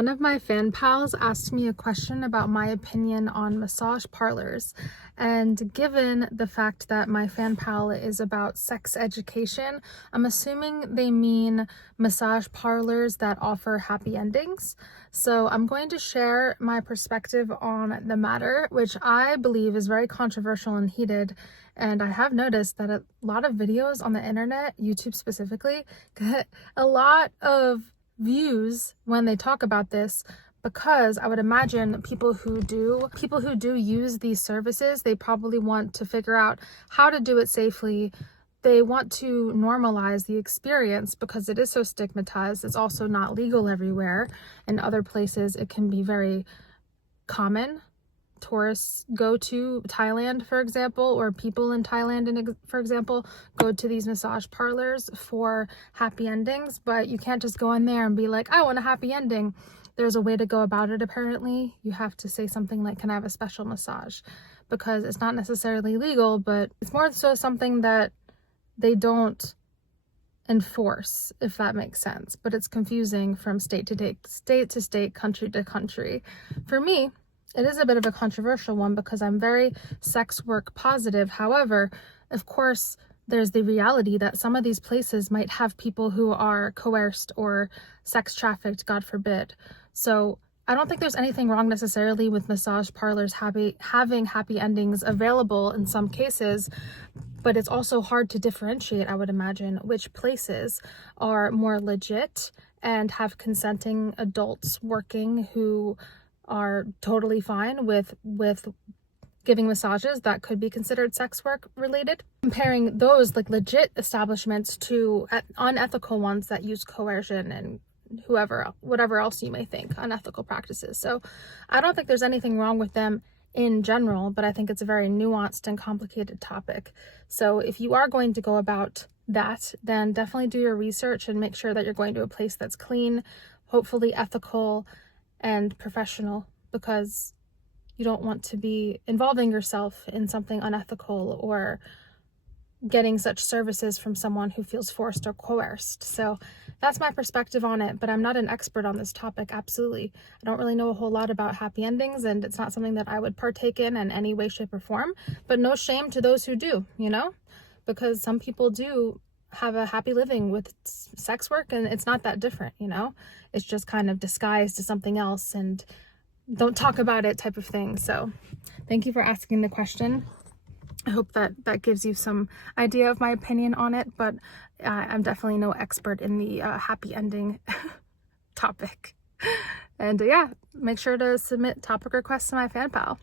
One of my fan pals asked me a question about my opinion on massage parlors, and given the fact that my fan pal is about sex education, I'm assuming they mean massage parlors that offer happy endings. So I'm going to share my perspective on the matter, which I believe is very controversial and heated. And I have noticed that a lot of videos on the internet, YouTube specifically, get a lot of views when they talk about this, because I would imagine people who do use these services, they probably want to figure out how to do it safely. They want to normalize the experience because it is so stigmatized. It's also not legal everywhere. In other places it can be very common. Tourists go to Thailand, for example, or people in Thailand, for example, go to these massage parlors for happy endings, but you can't just go in there and be like, I want a happy ending. There's a way to go about it, apparently. You have to say something like, can I have a special massage? Because it's not necessarily legal, but it's more so something that they don't enforce, if that makes sense. But it's confusing from state to state, country to country. For me, it is a bit of a controversial one because I'm very sex work positive. However, of course, there's the reality that some of these places might have people who are coerced or sex trafficked, God forbid. So I don't think there's anything wrong necessarily with massage parlors having happy endings available in some cases, but it's also hard to differentiate, I would imagine, which places are more legit and have consenting adults working who are totally fine with giving massages that could be considered sex work related, comparing those like legit establishments to unethical ones that use coercion and whatever else you may think, unethical practices. So I don't think there's anything wrong with them in general, but I think it's a very nuanced and complicated topic. So if you are going to go about that, then definitely do your research and make sure that you're going to a place that's clean, hopefully ethical and professional, because you don't want to be involving yourself in something unethical or getting such services from someone who feels forced or coerced. So that's my perspective on it, but I'm not an expert on this topic. Absolutely, I don't really know a whole lot about happy endings, and it's not something that I would partake in any way, shape, or form. But no shame to those who do, because some people do have a happy living with sex work, and it's not that different. It's just kind of disguised as something else and don't talk about it type of thing. So thank you for asking the question. I hope that gives you some idea of my opinion on it, but I'm definitely no expert in the happy ending topic. And yeah, make sure to submit topic requests to my fan pal.